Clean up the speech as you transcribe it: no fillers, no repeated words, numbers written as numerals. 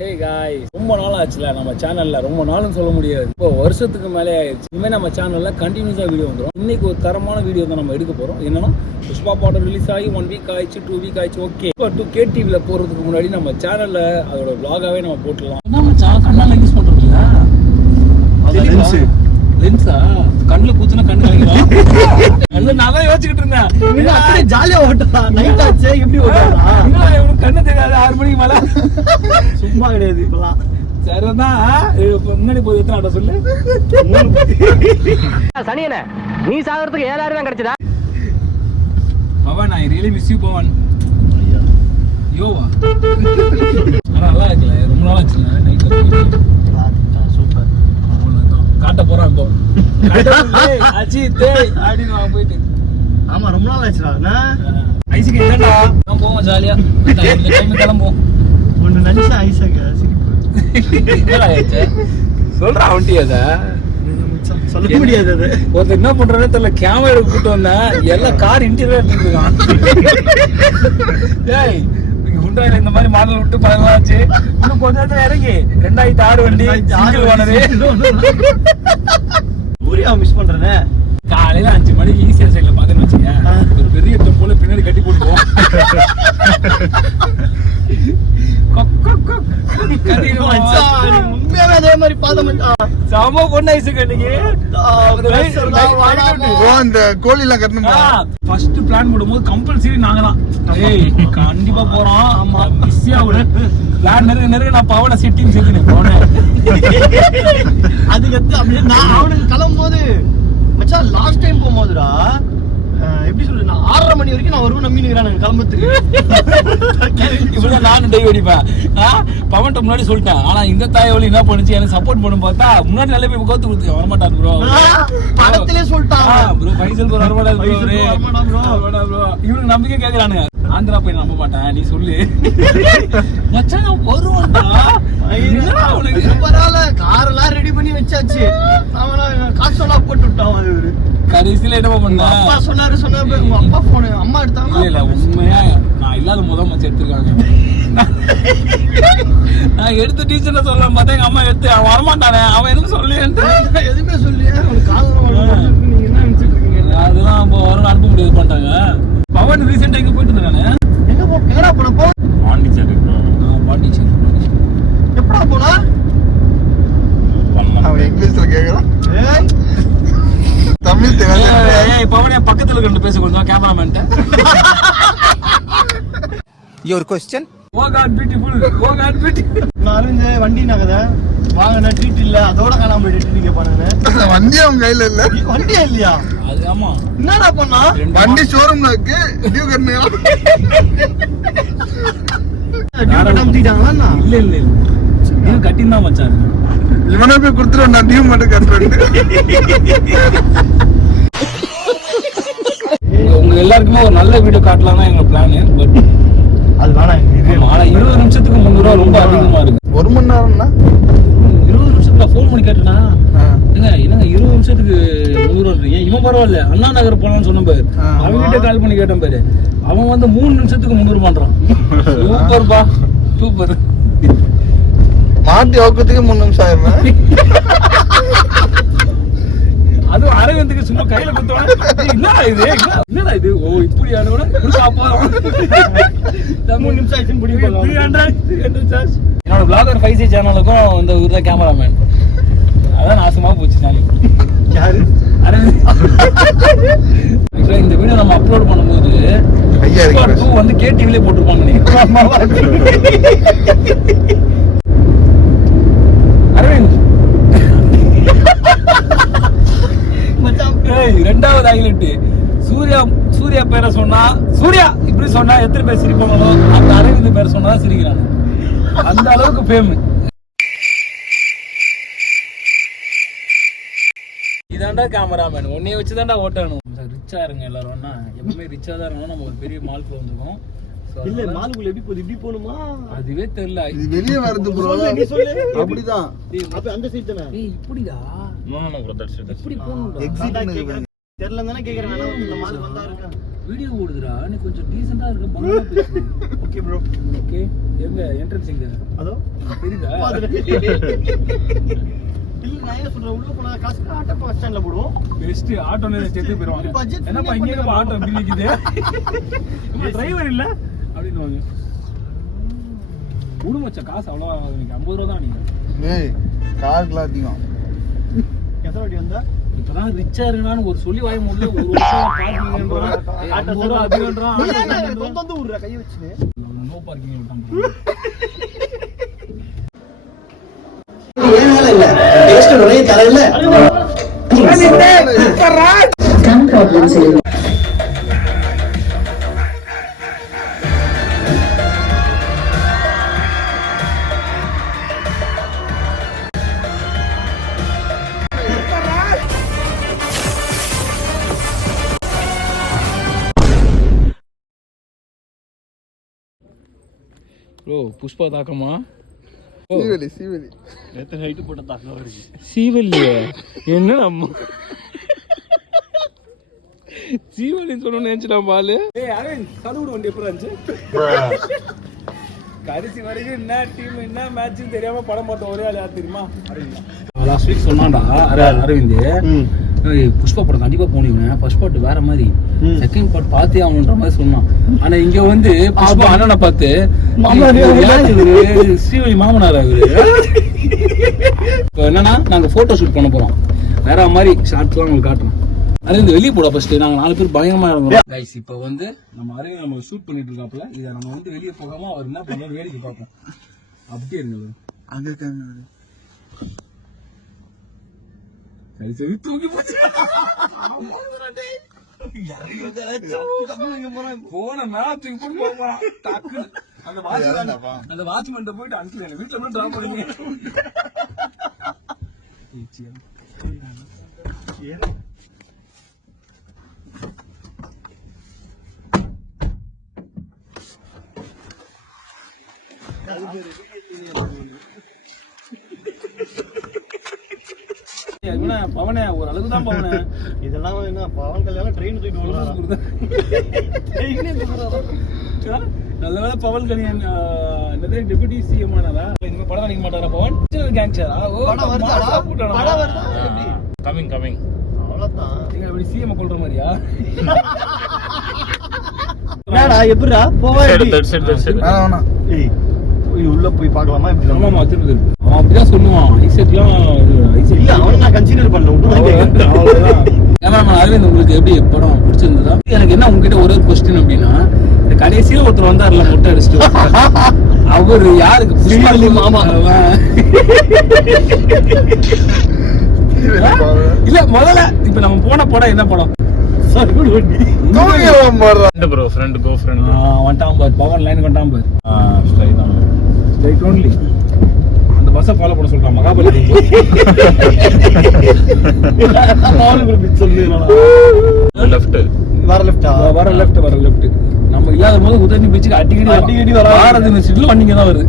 Hey guys, ரொம்ப நாள் ஆச்சுல நம்ம சேனல்ல. ரொம்ப நாள்னு சொல்ல முடியாது, இப்போ வருஷத்துக்கு மேலே ஆயிடுச்சு. இனிமேல் நம்ம சேனல்ல கண்டினியூஸாக வீடியோ வந்துடும். இன்னைக்கு ஒரு தரமான வீடியோ தான் நம்ம எடுக்க போகிறோம். என்னன்னா, புஷ்பா படம் ரிலீஸ் ஆகி 1 வீக் ஆயிடுச்சு, 2 வீக் ஆயிடுச்சு. ஓகே, இப்போ 2K டிவியில் போகிறதுக்கு முன்னாடி நம்ம சேனல்ல அதோட vlog-ஆவே நம்ம போட்டுடலாம். நம்ம கண்ணால் யூஸ் பண்ணுறோம்ல, லென்ஸா கண்ணில் கூத்துனா கண்ணு கலங்கிடும். நான் தான் யோசிச்சுக்கிட்டு இருந்தேன், ஜாலியா ஓட்டலாம். நைட் ஆச்சு, எப்படி ஓட்டலாம்? கண்ணு தெரியாது 6 மணிக்கு மேல. சும்மா கிடையாது இப்பெல்லாம். சரிதான், முன்னாடி போய் எத்தனை ஆட்டோ சொல்லு. சனியன நீ சாகிறதுக்கு 7000 தான் கிடைச்சதா? Pavan, I really miss you Pavan. யோவா நல்லா இருக்குல்ல, ரொம்ப நாள் ஆச்சுல. Night super. காட்ட போறான் இப்போ. அஜித் அப்படின்னு வாங்க போயிட்டு. ஆமா, ரொம்ப நாள் ஆச்சுடா. ஐஸுக்கு என்னடா நான் போவோம் ஜாலியா. இந்த டைம் கிளம்புவோம். ஒன்னு நினைச்சா ஐஸாக சொல்றா அவன்ட்டி அத சொல்ல முடியாது. அது ஒருத்தர் என்ன பண்றானே தெரியல, கேமரா கூட்டு வந்தேன், எல்லாம் கார் இன்டீரியர் எடுத்துட்டு இருக்கான். ஏய், ஹுண்டாயில இந்த மாதிரி மாடல் விட்டு 15 ஆச்சு. இன்னும் கொஞ்ச நேரத்துல இறங்கி 2006 வண்டி சிங்கிள் ஓனரு. ஊரியா மிஸ் பண்றேனே. காலையில 5 மணிக்கு ஈஸியா சைட்ல பாத்துன்னு வச்சுங்க, ஒரு பெரிய போல பின்னாடி கட்டி போட்டுவோம். உண்மையாவே அதே மாதிரி பாதம் சம பொண்ணு ஐஸுக்கு அன்னைக்கு இந்த கோழி எல்லாம் கட்டணுமா? ஃபர்ஸ்ட் பிளான் போடும்போது கம்பல்சரி நாங்க தான், ஏய் கண்டிப்பா போறோம். ஆமா, மிஸ்ஸியா ஒரு பிளான் நெருங்க நான் பவனை செட்டிங் சேர்த்துனேன் போனேன். அதுக்கு அப்படியே நான் அவனுக்கு கிளம்பும் போது மச்சான் லாஸ்ட் டைம் போகும்போதுடா எப்படி சொல்றது, நான் 6:30 மணி வரைக்கும் நான் வருவேன் நம்பினுக்கிறேன் கிளம்புறதுக்கு. இப்படிதான் நானும் டை அடிப்பேன். பவன்ட்ட முன்னாடி சொல்லிட்டேன், ஆனா இந்த தாய் வழி என்ன பண்ணுச்சு, எனக்கு சப்போர்ட் பண்ணும் பார்த்தா முன்னாடி நல்ல போய் கோத்து கொடுத்து வரமாட்டாரு ப்ரோ. படத்திலே சொல்லிட்டான் ப்ரோ, பைசல் ப்ரோ வரமாட்டாரு ப்ரோ. இவனுக்கு நம்பிக்கை கேக்குறானுங்க. ஆந்திரா போய் நம்ப மாட்டேன், நீ சொல்லு. மச்சான் வருவான்டா. பரவாயில்ல, கார் எல்லாம் ரெடி பண்ணி வச்சாச்சு. அவனா காசு எல்லாம் போட்டு விட்டான். அது ஒரு கடைசியில என்ன பண்ண, அப்பா சொன்னாரு உங்க அப்பா போனு அம்மா எடுத்தாங்க. இல்ல உண்மையா நான் இல்லாத முதல் மச்சம் எடுத்திருக்காங்க. நான் எடுத்து டீச்சர்ல சொல்லலாம் பார்த்தா எங்க அம்மா எடுத்து அவன் வரமாட்டானே, அவன் எதுவும் சொல்லி எதுவுமே சொல்லி அவனுக்கு காதல். நீங்க என்ன நினைச்சிட்டு இருக்கீங்க? அதெல்லாம் இப்போ வரும் அனுப்ப முடியாது பண்ணிட்டாங்க. பவன் ரீசெண்டா எங்க போயிட்டு இருந்தானே, எங்கடா போனப்போ? பாண்டிச்சேரி. பாண்டிச்சேரி எப்படா போனா? அவன் இங்கிலீஷ்ல கேக்குறான், ஏய் தமிழ் தெரியாது. ஏய் பவனே, பக்கத்துல இருந்து பேச கொஞ்சம் கேமராமேன்ட்ட. Your question oh god beautiful, oh god beautiful. நான் அறிஞ்ச வண்டி நகதை வாங்கின ட்ரீட் இல்ல, அதோட காணாம போயிட்டு நீங்க பண்ணுங்க. வண்டி அவன் கையில இல்ல. வண்டியா இல்லையா? அது ஆமா, என்னடா பண்ணா? வண்டி ஷோரூம்ல இருக்கு. டியூ கட்டணும். நம்பிட்டாங்களா? இல்ல இல்ல நீ கட்டினா மச்சான். இவனே போய் கொடுத்துருவான், நான் டியூ மட்டும் கட்டுறேன். உங்க எல்லாருக்குமே ஒரு நல்ல வீடியோ காட்டலாம் தான் எங்க பிளான். பட் அது வேணாம். ஆனா 20 நிமிஷத்துக்கு 300 ரூபா ரொம்ப அதிகமா இருக்கு. 1 மணி நேரம்னா 20 நிமிஷத்துல போன் பண்ணி கேட்டனா, என்னங்க 20 நிமிஷத்துக்கு 300 ரூபா? இவன் பரவாயில்ல, அண்ணா நகர் போலான்னு சொன்ன பாரு. அவன் கிட்ட கால் பண்ணி கேட்டேன் பாரு, அவன் வந்து 3 நிமிஷத்துக்கு 300 பண்றான். சூப்பர்பா, சூப்பர். மாட்டி வைக்கிறதுக்கு 3 நிமிஷம் ஆயிருமே. அதுவும் அரவிந்துக்கு சும்மா கையில குத்தோட என்னடா இது ஓ இப்படி ஆனோட அப்பா 3 நிமிஷம் ஆயிடுச்சு பிடிக்கும். 300 சார்ஜ். என்னோட vlogger 5G சேனலுக்கும் இந்த ஊர் தான் கேமராமேன். அதான் நாசமா போச்சு நாளைக்கு. யாரு? அரவிந்த். இந்த வீடியோ நம்ம அப்லோட் பண்ணும்போது ஐயா இருக்கு 2 வந்து KTVல போட்டுருப்பாங்க நீங்க. அரவிந்த் ரெண்டாவது ஹைலைட், சூர்யா பேரை சொன்னா, சூர்யா இப்படி சொன்னா எத்தனை பேர் சிரிப்பாங்களோ, அந்த அரவிந்த் பேரை சொன்னா சிரிக்கிறாங்க. அந்த அளவுக்கு ஃபேம். இதாண்டா கேமராமேன், உன்னைய வச்சுதான்டா ஓட்டணும். ரிச்சா இருங்க எல்லாரும், எப்பவுமே ரிச்சா தான் இருக்கணும். நம்ம ஒரு பெரிய மால்க்கு வந்துருக்கோம். இல்ல மாலுக்குள்ள எப்படி போகுது, இப்படி போணுமா? அதுவே தெரியல. இது வெளிய வருது ப்ரோ. நீ சொல்லு. அப்படிதான். அப்ப அந்த சைடு தானே. ஏய் இப்படிடா. No bro, that's it. இப்படி போணும்டா. எக்ஸிட் தெரியல தானே கேக்குறேன். இந்த மால் வந்தா இருக்கா? வீடியோ ஓடுதுடா, நீ கொஞ்சம் டீசெண்டா இருக்க, பங்களா பேசு. Okay bro. ஓகே, எங்க என்ட்ரன்ஸ் எங்க அதோ தெரியுதா? இல்ல நான் என்ன சொல்றேன், உள்ள போனா காசு ஆட்டோ பஸ் ஸ்டாண்ட்ல போடுவோம். பெஸ்ட் ஆட்டோல செத்து போயிடுவாங்க. Budget என்னப்பா free-ஆ இங்க ஆட்டோ இப்படி நிக்குது, டிரைவர் இல்ல அப்படின்னு உடு மச்சான். காசு அவ்வளவா ஆகாது, 50 ரூபா தான் நீங்க. ஏய் கார்லாம் அதிகம். எத்தனை வாட்டி வந்தா? இப்பதான் ரிச்சா இருக்கான்னு ஒரு சொல்லி வாய முடியல. ஒரு வருஷம் பார்க்கிங்ன்றான், 50 ரூபா அதிகம்ன்றான். தொந்து ஊர்ற கையை வச்சுன்னு நோ பார்க்கிங் விட்டான். ஏன் வேலை இல்ல, டேஸ்ட் நிறைய தர இல்ல. ப்ரோ புஷ்பா தாக்கமா? சீவலி எத்தனை ஹைட் போட்ட தாக்கம் வருது. சீவல்லியே என்ன அம்மா சீவலின்னு சொன்னோன்னு நினைச்சிட்டான் பாலு. ஏய் அரவிந்த், கடுகுடு வண்டி எப்படி இருந்துச்சு? கடைசி வரைக்கும் என்ன டீம் என்ன மேட்ச்னு தெரியாம படம் பார்த்த ஒரே ஆள் யார் தெரியுமா? அரவிந்த். லாஸ்ட் வீக் சொன்னான்டா அரவிந்த், புஷ்பா படம் கண்டிப்பா போனீங்க, ஃபர்ஸ்ட் பார்ட் வேற மாதிரி, செகண்ட் பார்ட் பார்த்தே ஆகணுன்ற மாதிரி சொன்னான். ஆனா இங்க வந்து புஷ்பா அண்ணனை பார்த்து ஸ்ரீவலி மாமனார் அவரு. இப்போ என்னன்னா நாங்க போட்டோ ஷூட் பண்ண போறோம், வேற மாதிரி ஷார்ட்ஸ்லாம் உங்களுக்கு காட்டுறோம். அரவிந்த் வெளியே போட ஃபர்ஸ்ட், நாங்க 4 பேர் பயங்கரமா இருந்தோம் கைஸ். இப்போ வந்து நம்ம அரவிந்த் நம்ம ஷூட் பண்ணிட்டு இருக்காப்ல, இதை நம்ம வந்து வெளியே போகாம அவர் என்ன பண்ண வேடிக்கை பார்ப்போம். அப்படியே இருந்தது அங்க இருக்காங்க. சரி சரி தூக்கி போச்சு. போன மேல தூக்கி போட்டு போவான் டக்குன்னு. அந்த வாட்ச்மேன் போயிட்டு அனுப்பி வீட்டுல போய் டிராப் பண்ணுங்க. பவனே ஒரு அளவுதான் பவனே. இதெல்லாம் என்ன பவன் கல்யாணம் ட்ரெயின் தூக்கிட்டு வராங்க. நல்ல வேலை பவன் கல்யாண் என்னது டெபுட்டி சிஎம் ஆனாரா? இனிமே படம் நடிக்க மாட்டாரா பவன்? கேங்ஸ்டரா? படம் வருதா? படம் வருதா? எப்படி? கமிங் அவ்வளவுதான். நீங்க இப்படி சிஎம் கொல்ற மாதிரியா? என்னடா எப்படிடா போவா? வேணா ஏய் போய் உள்ள போய் பார்க்கலாமா? எப்படி? ஆமாமா திருப்பி அவன் அப்படிதான் சொல்லுவான். ஐசெட்லாம் இல்ல அவனை நான் கன்சிடர் பண்ணல. அவ்வளவுதான். கேமராமேன் அரவிந்த், உங்களுக்கு எப்படி படம் பிடிச்சிருந்ததா? எனக்கு என்ன உங்ககிட்ட ஒரு கொஸ்டின் அப்படின்னா, இந்த கடைசியில ஒருத்தர் வந்தார்ல மொட்டை அடிச்சுட்டு, அவரு யாருக்கு? புஷ்பாலி மாமா. இல்ல முதல்ல இப்ப நம்ம போன படம் என்ன படம்? வந்துட்டான் பார், பவன் லைன் வந்துட்டான் பார். Straight only. அந்த பஸ்ஸை ஃபாலோ பண்ண சொல்றான் மகாபலிபுரம். வர லெஃப்ட் நம்ம இல்லாத போது உதவி பீச்சுக்கு அடிக்கடி பாரதி யூனிவர்சிட்டில வண்டிங்க தான் வருது.